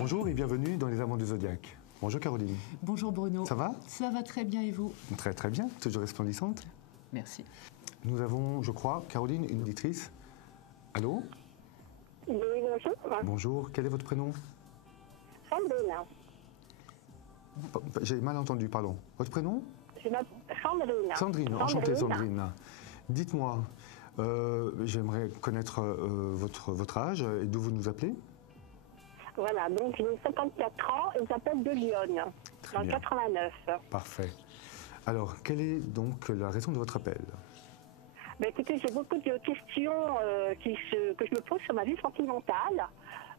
Bonjour et bienvenue dans les Amants du Zodiaque. Bonjour Caroline. Bonjour Bruno. Ça va? Ça va très bien et vous? Très très bien, toujours resplendissante. Merci. Nous avons, je crois, Caroline, une auditrice. Allô? Oui, bonjour. Bonjour, quel est votre prénom? Sandrine. J'ai mal entendu, pardon. Votre prénom? Je m'appelle Sandrine. Sandrine, enchantée Sandrine. Dites-moi, j'aimerais connaître votre âge et d'où vous nous appelez? Voilà, donc j'ai 54 ans et j'appelle de Lyon, Très dans le bien. 89. Parfait. Alors, quelle est donc la raison de votre appel? Ben, écoutez, j'ai beaucoup de questions que je me pose sur ma vie sentimentale.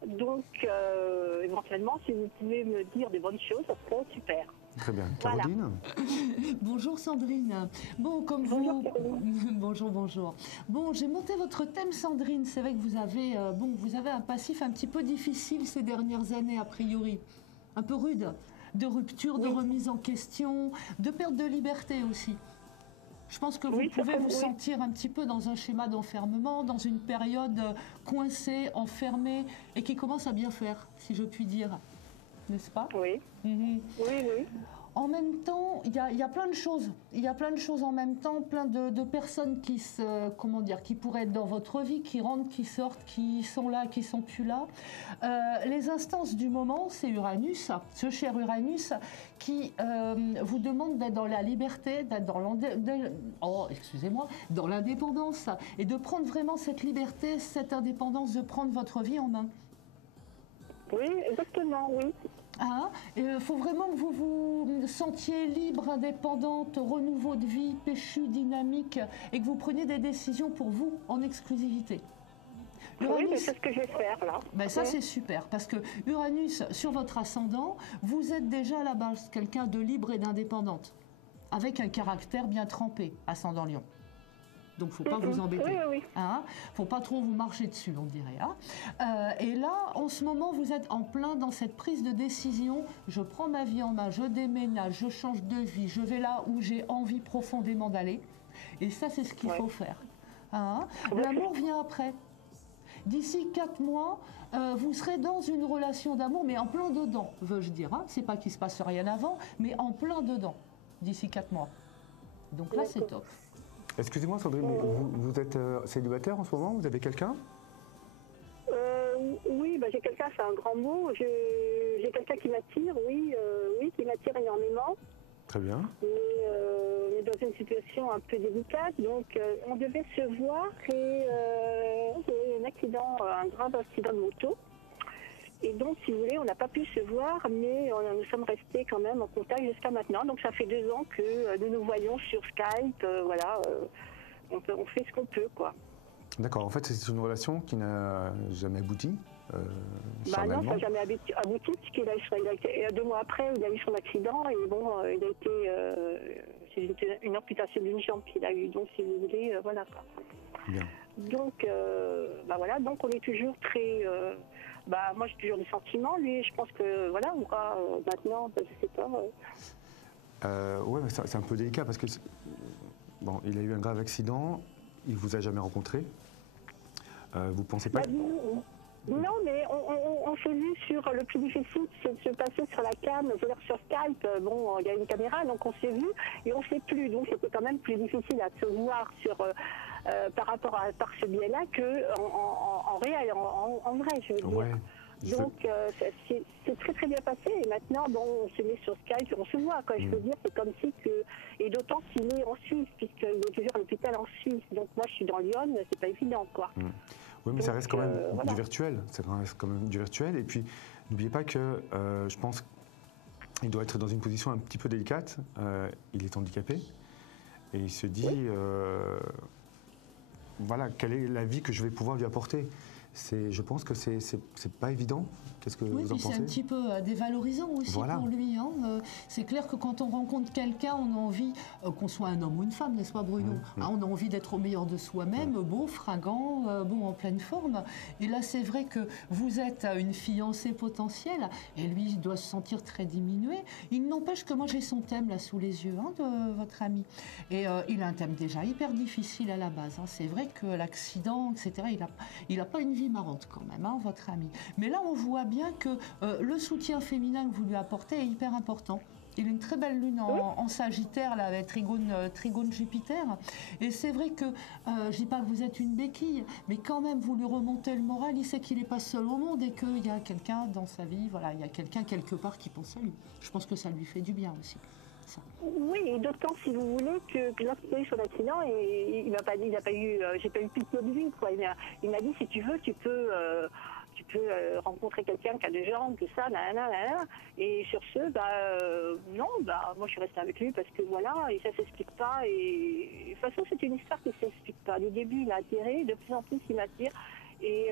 Donc, éventuellement, si vous pouvez me dire des bonnes choses, ça serait super. Très bien. Voilà. Caroline? Bonjour Sandrine. Bon, comme Bonjour, vous... Caroline. Bonjour. Bon, j'ai monté votre thème Sandrine. C'est vrai que vous avez un passif un petit peu difficile ces dernières années, a priori. Un peu rude. De rupture, de Oui. remise en question, de perte de liberté aussi. Je pense que vous Oui, pouvez c'est vous vrai, oui. sentir un petit peu dans un schéma d'enfermement, dans une période coincée, enfermée, et qui commence à bien faire, si je puis dire. N'est-ce pas? Oui, Mhm. oui. En même temps, il y a plein de choses. Il y a plein de choses en même temps, plein de personnes qui qui pourraient être dans votre vie, qui rentrent, qui sortent, qui sont là, qui sont plus là. Les instances du moment, c'est Uranus, ce cher Uranus, qui vous demande d'être dans la liberté, d'être dans dans l'indépendance, et de prendre vraiment cette liberté, cette indépendance, de prendre votre vie en main. Oui, exactement, oui. Il faut vraiment que vous vous sentiez libre, indépendante, renouveau de vie, péchu, dynamique, et que vous preniez des décisions pour vous en exclusivité. Oui, mais c'est ce que je vais faire, là. Ça Oui. c'est super, parce que Uranus, sur votre ascendant, vous êtes déjà à la base quelqu'un de libre et d'indépendante, avec un caractère bien trempé, ascendant Lion. Donc, faut pas vous embêter. Oui. Faut pas trop vous marcher dessus, on dirait. Et là, en ce moment, vous êtes en plein dans cette prise de décision. Je prends ma vie en main, je déménage, je change de vie, je vais là où j'ai envie profondément d'aller. Et ça, c'est ce qu'il faut faire. L'amour vient après. D'ici 4 mois, vous serez dans une relation d'amour, mais en plein dedans, veux-je dire. C'est pas qu'il se passe rien avant, mais en plein dedans, d'ici 4 mois. Donc là, c'est top. Excusez-moi Sandrine, mais vous êtes célibataire en ce moment? Vous avez quelqu'un? Oui, j'ai quelqu'un, c'est un grand mot. J'ai quelqu'un qui m'attire, oui, qui m'attire énormément. Très bien. Mais on est dans une situation un peu délicate, donc on devait se voir et j'ai eu un accident, un grave accident de moto. Et donc, si vous voulez, on n'a pas pu se voir, mais nous sommes restés quand même en contact jusqu'à maintenant. Donc, ça fait 2 ans que nous nous voyons sur Skype. On fait ce qu'on peut, quoi. D'accord, en fait c'est une relation qui n'a jamais abouti Non, charnellement. ça n'a jamais abouti, puisqu'il a été 2 mois après, il a eu son accident et bon, il a été... c'est une amputation d'une jambe qu'il a eu. Donc, si vous voulez, voilà, quoi. Bien. Donc, donc on est toujours très... moi, j'ai toujours des sentiments. Lui, je pense que, voilà, on va maintenant, je sais pas... Ouais, mais c'est un peu délicat parce que il a eu un grave accident, il vous a jamais rencontré. Vous pensez pas Non, mais on s'est vu sur le plus difficile, c'est de se passer sur la cam, sur Skype. Il y a une caméra, donc on s'est vu et on ne sait plus. Donc c'était quand même plus difficile à se voir par ce biais-là que en réel, en vrai, je veux dire. Ouais. Donc c'est très très bien passé et maintenant on se met sur Skype, on se voit quoi. Je veux dire, c'est comme si que, et d'autant qu'il est en Suisse puisqu'il est toujours à l'hôpital en Suisse. Donc moi je suis dans Lyon, c'est pas évident quoi. Oui, mais donc, ça reste quand même voilà. du virtuel. Ça reste quand même du virtuel. Et puis n'oubliez pas que je pense qu'il doit être dans une position un petit peu délicate. Il est handicapé et il se dit voilà, quelle est la vie que je vais pouvoir lui apporter. Je pense que c'est pas évident. Qu'est-ce que vous en pensez? C'est un petit peu dévalorisant aussi pour lui. C'est clair que quand on rencontre quelqu'un, on a envie, qu'on soit un homme ou une femme, n'est-ce pas Bruno? On a envie d'être au meilleur de soi-même, beau, fringant, en pleine forme. Et là, c'est vrai que vous êtes une fiancée potentielle et lui, il doit se sentir très diminué. Il n'empêche que moi, j'ai son thème là sous les yeux de votre ami. Et il a un thème déjà hyper difficile à la base. C'est vrai que l'accident, etc., il a pas une vie marrante quand même, votre ami. Mais là, on voit bien que le soutien féminin que vous lui apportez est hyper important. Il a une très belle lune en Sagittaire, là, avec Trigone Jupiter. Et c'est vrai que, je dis pas que vous êtes une béquille, mais quand même, vous lui remontez le moral. Il sait qu'il n'est pas seul au monde et qu'il y a quelqu'un dans sa vie, voilà, il y a quelqu'un quelque part qui pense à lui. Je pense que ça lui fait du bien aussi. Ça. Oui, et d'autant, si vous voulez, que lorsqu'il a eu son accident, et il m'a pas dit, j'ai pas eu plus de vie, quoi. Il m'a dit, si tu veux, tu peux rencontrer quelqu'un qui a des jambes, tout ça, nanana. Et sur ce, non, moi je suis restée avec lui parce que voilà, et ça s'explique pas. Et de toute façon, c'est une histoire qui s'explique pas. Du début, il m'a attiré, de plus en plus, il m'attire. Et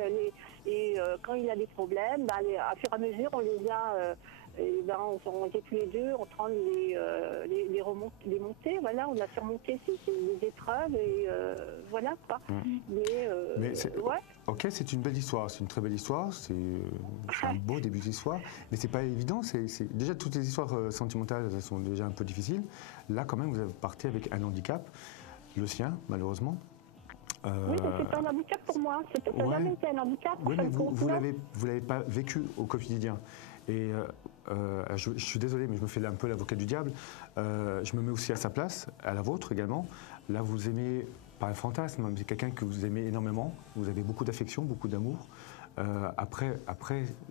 quand il a des problèmes, à fur et à mesure, on les a. On était tous les deux en train de les monter, voilà, on a surmonté ces épreuves et voilà quoi. Mais ok, c'est une belle histoire, c'est une très belle histoire, c'est un beau début d'histoire, mais c'est pas évident. Déjà toutes les histoires sentimentales, elles sont déjà un peu difficiles. Là, quand même, vous partez avec un handicap, le sien, malheureusement. Oui, c'est un handicap pour moi. Ça n'a jamais été un handicap. Oui, mais vous l'avez pas vécu au quotidien. Et je suis désolé, mais je me fais un peu l'avocat du diable. Je me mets aussi à sa place, à la vôtre également. Là, vous aimez, pas un fantasme, mais c'est quelqu'un que vous aimez énormément. Vous avez beaucoup d'affection, beaucoup d'amour. Après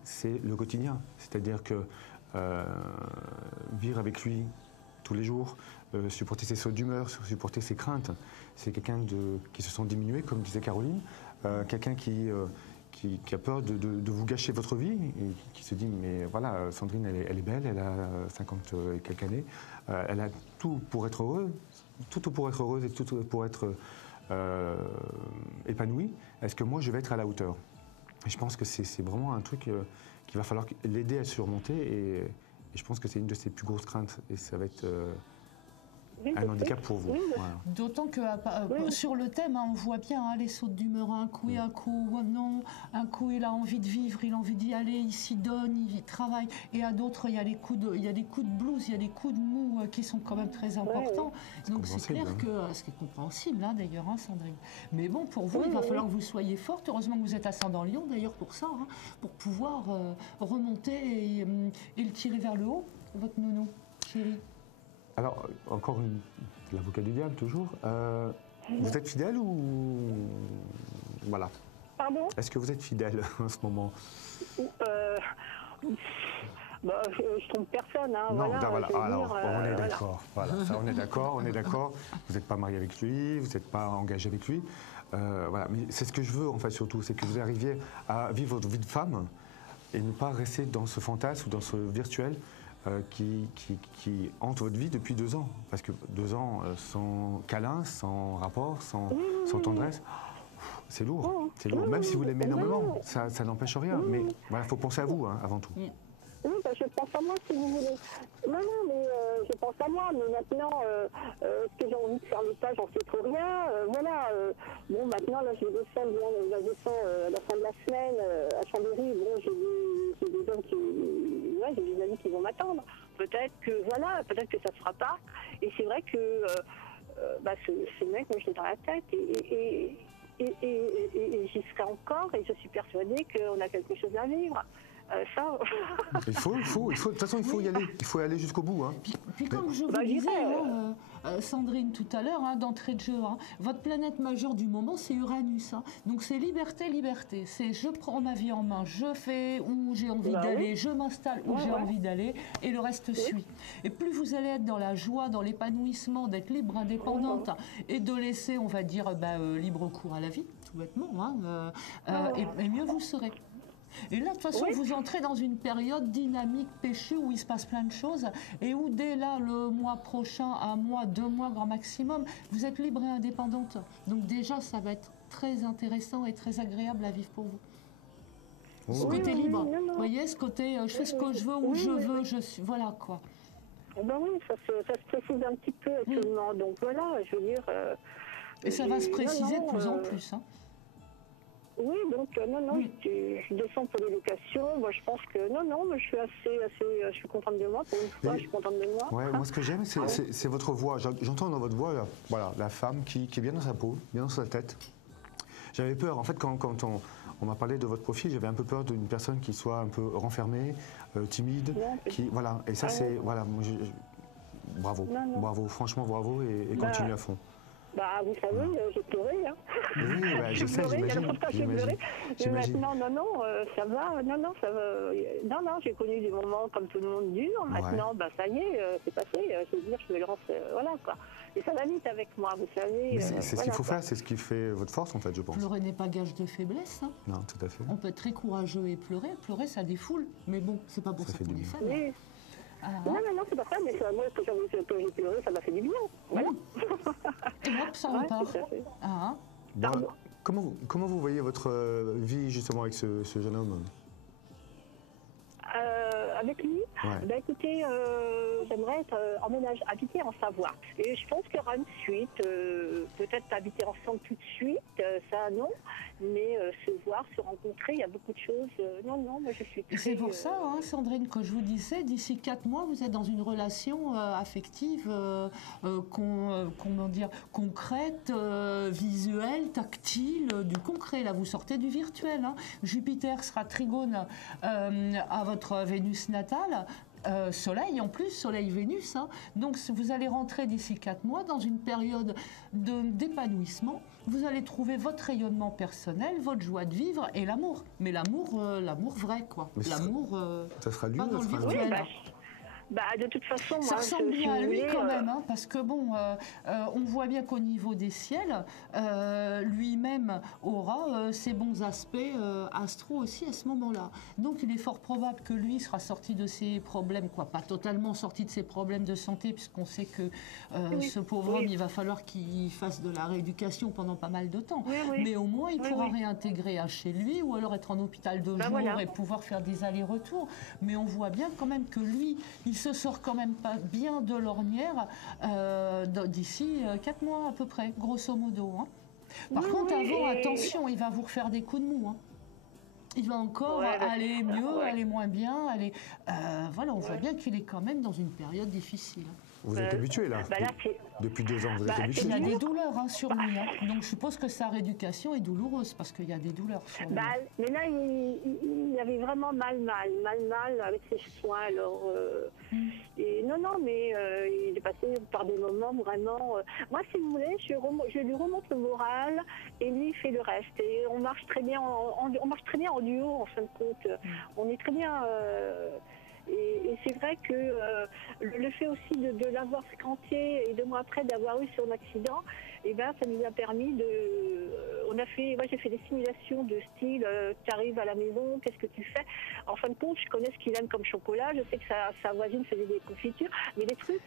c'est le quotidien. C'est-à-dire que vivre avec lui tous les jours, supporter ses sauts d'humeur, supporter ses craintes, c'est quelqu'un qui se sent diminué, comme disait Caroline. Quelqu'un qui a peur de vous gâcher votre vie et qui se dit mais voilà, Sandrine elle est belle, elle a 50 et quelques années, elle a tout pour être heureuse, tout pour être heureuse et tout pour être épanouie. Est-ce que moi je vais être à la hauteur? Et je pense que c'est vraiment un truc qu'il va falloir l'aider à surmonter et je pense que c'est une de ses plus grosses craintes et ça va être un handicap pour vous. Oui. Voilà. D'autant que sur le thème, on voit bien les sautes d'humeur, un coup et un coup non, un coup il a envie de vivre, il a envie d'y aller, il s'y donne, il travaille, et à d'autres il y a des coups de blues, il y a des coups de mou qui sont quand même très importants. Donc c'est clair que ce qui est compréhensible d'ailleurs, Sandrine. Mais bon, pour vous, il va falloir que vous soyez forte. Heureusement que vous êtes ascendant Lion d'ailleurs pour ça, pour pouvoir remonter et le tirer vers le haut, votre nounou, chérie. Alors, encore l'avocat du diable, toujours. Vous êtes fidèle ou... Voilà. Pardon ? Est-ce que vous êtes fidèle en ce moment ? Je trompe personne. Non, voilà. Alors, on est d'accord. Voilà, ça, on est d'accord. Vous n'êtes pas marié avec lui, vous n'êtes pas engagé avec lui. Voilà. Mais c'est ce que je veux, en fait, surtout. C'est que vous arriviez à vivre votre vie de femme et ne pas rester dans ce fantasme ou dans ce virtuel qui hante votre vie depuis 2 ans. Parce que 2 ans sans câlin, sans rapport, sans tendresse, c'est lourd. C'est lourd. Même si vous l'aimez énormément, ça n'empêche rien. Mais voilà, il faut penser à vous avant tout. Oui, je pense à moi si vous voulez. Non, mais je pense à moi. Mais maintenant, est-ce que j'ai envie de faire le pas, j'en sais trop rien. Voilà. Bon, maintenant, là, je descends à la fin de la semaine à Chambéry. Bon, j'ai des gens j'ai des amis qui vont m'attendre. Peut-être que ça se fera pas. Et c'est vrai que ce mec, moi, je l'ai dans la tête. Et j'y serai encore. Et je suis persuadée qu'on a quelque chose à vivre. Il faut, de toute façon, il faut y aller. Il faut aller jusqu'au bout. Puis comme je vous disais, Sandrine, tout à l'heure, d'entrée de jeu, votre planète majeure du moment, c'est Uranus. Donc c'est liberté. C'est je prends ma vie en main, je fais où j'ai envie d'aller, je m'installe où j'ai envie d'aller, et le reste suit. Et plus vous allez être dans la joie, dans l'épanouissement, d'être libre, indépendante, et de laisser, on va dire, libre cours à la vie, tout bêtement, et mieux vous serez. Et là, de toute façon, vous entrez dans une période dynamique, péchue, où il se passe plein de choses, et où dès là, le mois prochain, 1 mois, 2 mois, grand maximum, vous êtes libre et indépendante. Donc déjà, ça va être très intéressant et très agréable à vivre pour vous. Ce côté libre, vous voyez, ce côté je fais ce que je veux, où je veux, je suis, voilà quoi. Oui, ça se précise un petit peu actuellement, donc voilà, je veux dire... et ça va se préciser de plus en plus, Oui, donc je descends pour l'éducation. Moi, je pense que moi, je suis je suis contente de moi. Pour une fois, je suis contente de moi. Ouais, moi, ce que j'aime, c'est votre voix. J'entends dans votre voix, la femme qui est bien dans sa peau, bien dans sa tête. J'avais peur, en fait, quand on m'a parlé de votre profil, j'avais un peu peur d'une personne qui soit un peu renfermée, timide, voilà. Et ça, c'est, voilà, bravo, bravo, franchement bravo et continuez à fond. Bah, vous savez, j'ai pleuré. Hein. Oui, bah, je sais, j'imagine. Mais maintenant, ça va. Non, ça va. Non, j'ai connu des moments comme tout le monde durs. Maintenant, bah, ça y est, c'est passé. Je veux dire, je me lance, voilà, quoi. Et ça va vite avec moi, vous savez. C'est ce qu'il faut faire, c'est ce qui fait votre force, en fait, je pense. Pleurer n'est pas gage de faiblesse. Hein. Non, tout à fait. On peut être très courageux et pleurer. Pleurer, ça défoule. Mais bon, c'est pas pour ça qu'on est fan. Oui. Non, c'est pas ça, mais moi, quand j'ai pleuré, ça m'a fait du bien. Voilà. Et hop, ça repart. Bon, comment vous voyez votre vie, justement, avec ce jeune homme? Avec lui, bah, écoutez, j'aimerais être habiter en Savoie. Et je pense qu'il y aura une suite, peut-être habiter ensemble tout de suite, ça non, mais se voir, se rencontrer, il y a beaucoup de choses. Non, moi je suis très... C'est pour ça, hein, Sandrine, que je vous disais, d'ici 4 mois, vous êtes dans une relation affective, comment dire, concrète, visuelle, tactile, du concret. Là, vous sortez du virtuel. Hein. Jupiter sera trigone à votre Vénus natale. Soleil en plus, Soleil-Vénus. Hein. Donc vous allez rentrer d'ici 4 mois dans une période d'épanouissement. Vous allez trouver votre rayonnement personnel, votre joie de vivre et l'amour. Mais l'amour vrai, quoi. L'amour ça sera lui, pas dans le virtuel. Bah, de toute façon, ça ressemble bien à lui quand même, hein, parce que bon, on voit bien qu'au niveau des ciels, lui-même aura ses bons aspects astro aussi à ce moment-là. Donc il est fort probable que lui sera sorti de ses problèmes, quoi, pas totalement sorti de ses problèmes de santé, puisqu'on sait que ce pauvre homme, il va falloir qu'il fasse de la rééducation pendant pas mal de temps. Mais au moins, il pourra réintégrer chez lui, ou alors être en hôpital de jour et pouvoir faire des allers-retours. Mais on voit bien quand même que lui, il se sort quand même pas bien de l'ornière d'ici 4 mois à peu près, grosso modo. Hein. Par contre, avant, attention, il va vous refaire des coups de mou. Hein. Il va encore aller mieux, aller moins bien, voilà, on voit bien qu'il est quand même dans une période difficile. Vous êtes habitué là, depuis 2 ans, vous êtes habitué. Il y a des douleurs sur lui, hein. Donc je suppose que sa rééducation est douloureuse parce qu'il y a des douleurs sur lui. Mais là, il avait vraiment mal avec ses soins. Alors, et non, mais il est passé par des moments vraiment... moi, si vous voulez, je lui remonte le moral et lui fait le reste. Et on marche très bien on marche très bien en duo, en fin de compte. On est très bien... Et c'est vrai que le fait aussi de l'avoir fréquenté et 2 mois après d'avoir eu son accident, et ben, ça nous a permis de... moi j'ai fait des simulations de style, tu arrives à la maison, qu'est-ce que tu fais? En fin de compte, je connais ce qu'il aime comme chocolat, je sais que sa voisine faisait des confitures, mais des trucs,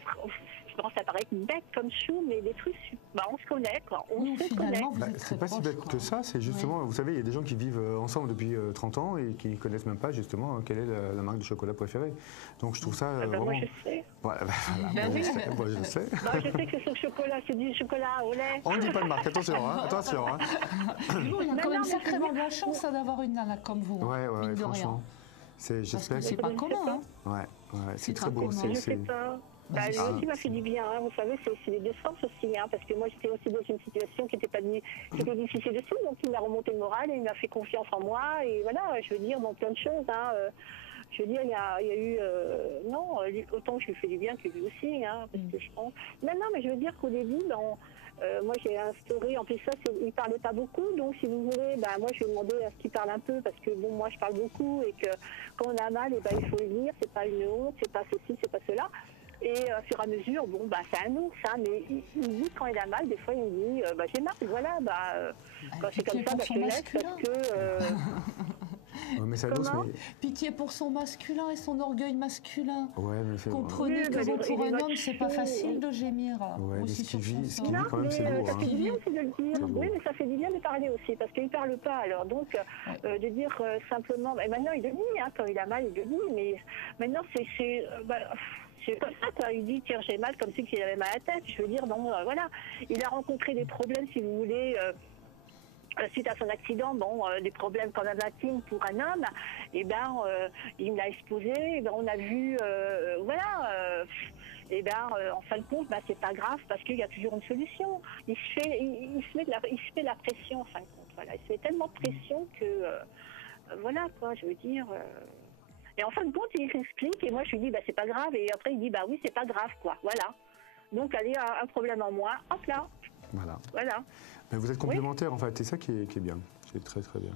ça paraît bête comme chou, mais des trucs, on se connaît, quoi. On se connaît. C'est pas si bête que ça, c'est justement, vous savez, il y a des gens qui vivent ensemble depuis 30 ans et qui ne connaissent même pas justement quelle est la marque de chocolat préférée. Donc je trouve ça vraiment... Moi je sais. Je sais. Je sais que ce chocolat, c'est du chocolat au lait. On ne dit pas de marque, attention. Attention. Il y a quand même sacrément de la chance d'avoir une nana comme vous. Ouais, franchement. J'espère que c'est pas commun. Ouais, c'est très beau. Je sais pas. Lui aussi m'a fait du bien, hein. Vous savez, c'est les 2 sens aussi, hein, parce que moi j'étais aussi dans une situation qui était difficile aussi, donc il m'a remonté le moral et il m'a fait confiance en moi, et voilà, je veux dire, dans plein de choses, hein, je veux dire, il y a eu, autant je lui fais du bien que lui aussi, hein, parce que je pense... Non, mais je veux dire qu'au début, moi j'ai instauré, en plus ça, il parlait pas beaucoup, donc si vous voulez, moi je lui ai demandé à ce qu'il parle un peu, parce que bon, moi je parle beaucoup, et que quand on a mal, il faut le dire, c'est pas une honte, c'est pas ceci, c'est pas cela. Et au fur et à mesure, c'est un ours, hein, mais il dit quand il a mal, des fois il me dit, j'ai mal, voilà, quand c'est comme ça, je te laisse parce que... mais ça Pitié pour son masculin et son orgueil masculin. Comprenez que pour un homme, c'est pas facile de gémir. Mais ce qu'il vit quand même, c'est lourd. Ça fait du bien aussi de le dire. Oui, mais ça fait du bien de parler aussi, parce qu'il ne parle pas. Alors donc, de dire simplement... Et maintenant, il le dit, hein, quand il a mal, il le dit, mais maintenant, c'est comme ça, quoi. Il dit, tiens, j'ai mal, comme si il avait mal à la tête. Je veux dire, non, voilà. Il a rencontré des problèmes, si vous voulez... suite à son accident, des problèmes quand même intimes pour un homme, il me l'a exposé, on a vu, en fin de compte, c'est pas grave parce qu'il y a toujours une solution. Il se met de la pression en fin de compte. Voilà, il se met tellement de pression que, voilà quoi, je veux dire. Et en fin de compte, il s'explique et moi je lui dis, bah c'est pas grave. Et après il dit, bah oui, c'est pas grave quoi, voilà. Donc allez, un problème en moins, hop là. Voilà. Mais vous êtes complémentaires en fait, c'est ça qui est bien, c'est très très bien.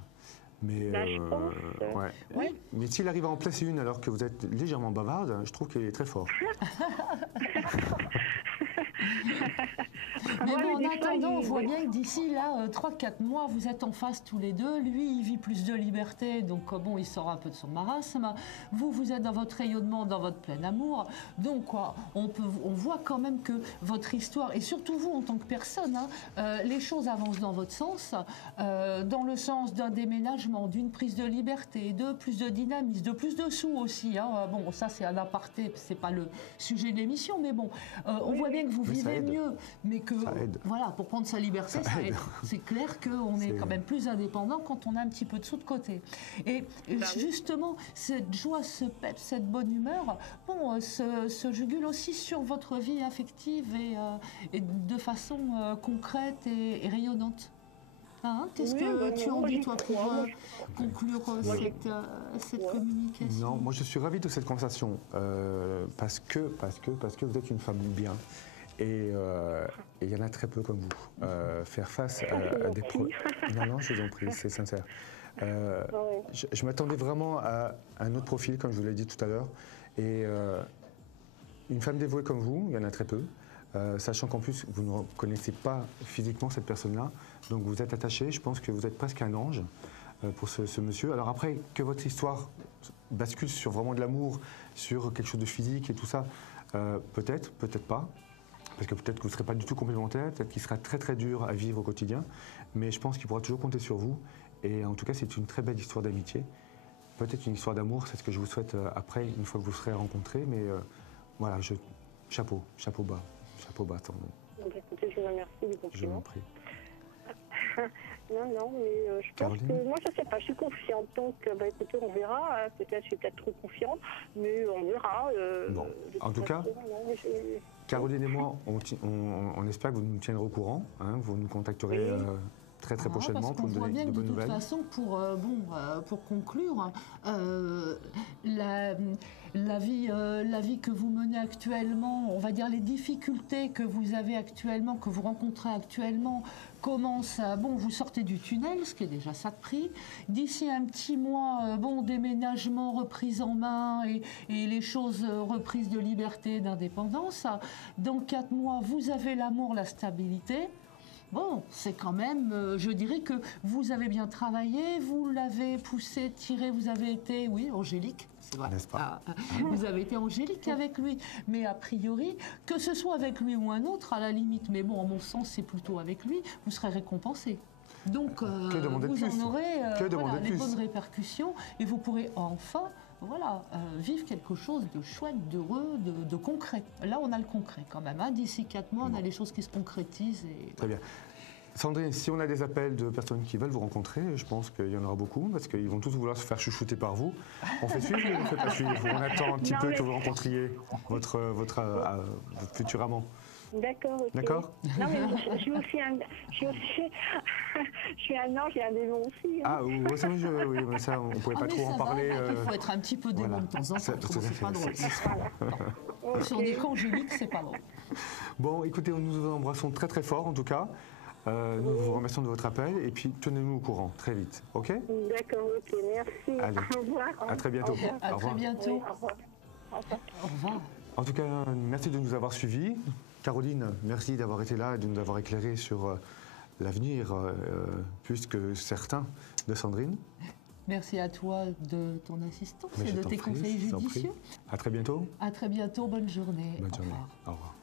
Mais, Je pense, ouais. Oui. Mais s'il arrive à en placer une alors que vous êtes légèrement bavarde, je trouve qu'il est très fort. Mais Moi, bon, en des fois, attendant, on voit oui. bien que d'ici là, 3-4 mois, vous êtes en face tous les deux. Lui, il vit plus de liberté, donc bon, il sort un peu de son marasme. Vous, vous êtes dans votre rayonnement, dans votre plein amour. Donc, quoi, on voit quand même que votre histoire, et surtout vous en tant que personne, les choses avancent dans votre sens, dans le sens d'un déménagement, d'une prise de liberté, de plus de dynamisme, de plus de sous aussi. Bon, ça, c'est un aparté, c'est pas le sujet de l'émission, mais bon, on voit bien que vous Mais ça vivez aide. mieux, mais que Ça aide. voilà, pour prendre sa liberté, ça aide. C'est clair qu'on est quand même plus indépendant quand on a un petit peu de sous de côté. Et justement, cette joie, ce peps, cette bonne humeur, bon, se jugule aussi sur votre vie affective et de façon concrète et rayonnante. Qu'est-ce Oui, que bah, tu en moi, dis, j'y toi, crois. pour Moi, conclure cette communication? Non, moi je suis ravi de cette conversation parce que vous êtes une femme bien. Et il y en a très peu comme vous. Faire face à des problèmes. Non, je vous en prie, c'est sincère. Je m'attendais vraiment à un autre profil, comme je vous l'ai dit tout à l'heure. Et une femme dévouée comme vous, il y en a très peu. Sachant qu'en plus, vous ne connaissez pas physiquement cette personne-là. Donc vous êtes attaché, je pense que vous êtes presque un ange pour ce monsieur. Alors après, que votre histoire bascule sur vraiment de l'amour, sur quelque chose de physique et tout ça, peut-être, peut-être pas. Parce que peut-être que vous ne serez pas du tout complémentaires, peut-être qu'il sera très très dur à vivre au quotidien, mais je pense qu'il pourra toujours compter sur vous. Et en tout cas, c'est une très belle histoire d'amitié. Peut-être une histoire d'amour, c'est ce que je vous souhaite après, une fois que vous serez rencontrés. Mais voilà, chapeau bas, Sandrine. Écoutez, je vous remercie du Je vous compliment. en prie. Non, mais je pense Caroline? que moi, je sais pas, je suis confiante. Donc, écoutez, on verra. Peut-être, je suis peut-être trop confiante, mais on verra. Bon, de en toute tout cas, façon, non, mais Caroline et moi, on espère que vous nous tiendrez au courant. Vous nous contacterez très prochainement parce pour qu'on nous voit donner bien de que bonnes de toute nouvelles. façon, pour conclure, la vie que vous menez actuellement, on va dire les difficultés que vous avez actuellement, que vous rencontrez actuellement, commencent à... Bon, vous sortez du tunnel, ce qui est déjà ça de prix. D'ici un petit mois, déménagement, reprise en main et les choses reprises de liberté, d'indépendance. Dans 4 mois, vous avez l'amour, la stabilité. Bon, c'est quand même, je dirais que vous avez bien travaillé, vous l'avez poussé, tiré, vous avez été, oui, angélique, c'est vrai. N'est-ce pas? Vous avez été angélique avec lui, mais a priori, que ce soit avec lui ou un autre, à la limite, mais bon, en mon sens, c'est plutôt avec lui, vous serez récompensé. Donc, Que demander de vous plus? en aurez Que demander de les plus? bonnes répercussions et vous pourrez enfin... vivre quelque chose de chouette, d'heureux, de concret. Là, on a le concret quand même. D'ici 4 mois, on a les choses qui se concrétisent. Très bien. Sandrine, si on a des appels de personnes qui veulent vous rencontrer, je pense qu'il y en aura beaucoup, parce qu'ils vont tous vouloir se faire chouchouter par vous. On fait suivre ou on ne fait pas suivre? On attend un petit peu que vous rencontriez votre futur amant. D'accord, ok. D'accord? Non, mais je suis aussi je suis un ange et un démon aussi. Oui, mais ça, on ne pouvait pas mais trop ça en va, parler. il faut être un petit peu démon de temps en temps, Tout à c'est fait, pas drôle. Ok. Sur des congéliques, c'est pas drôle. Bon, écoutez, nous vous embrassons très fort en tout cas. Nous vous remercions de votre appel et puis tenez-nous au courant très vite, ok? D'accord, ok, merci. Allez. Au revoir. À très bientôt. Au revoir. À Au très revoir. bientôt. Oui, au revoir. Au revoir. Au revoir. En tout cas, merci de nous avoir suivis. Caroline, merci d'avoir été là et de nous avoir éclairé sur l'avenir plus que certain de Sandrine. Merci à toi de ton assistance Mais et je de t'en tes prie, conseils je t'en prie. judicieux. À très bientôt. À très bientôt, bonne journée. Bonne Au journée. revoir. Au revoir.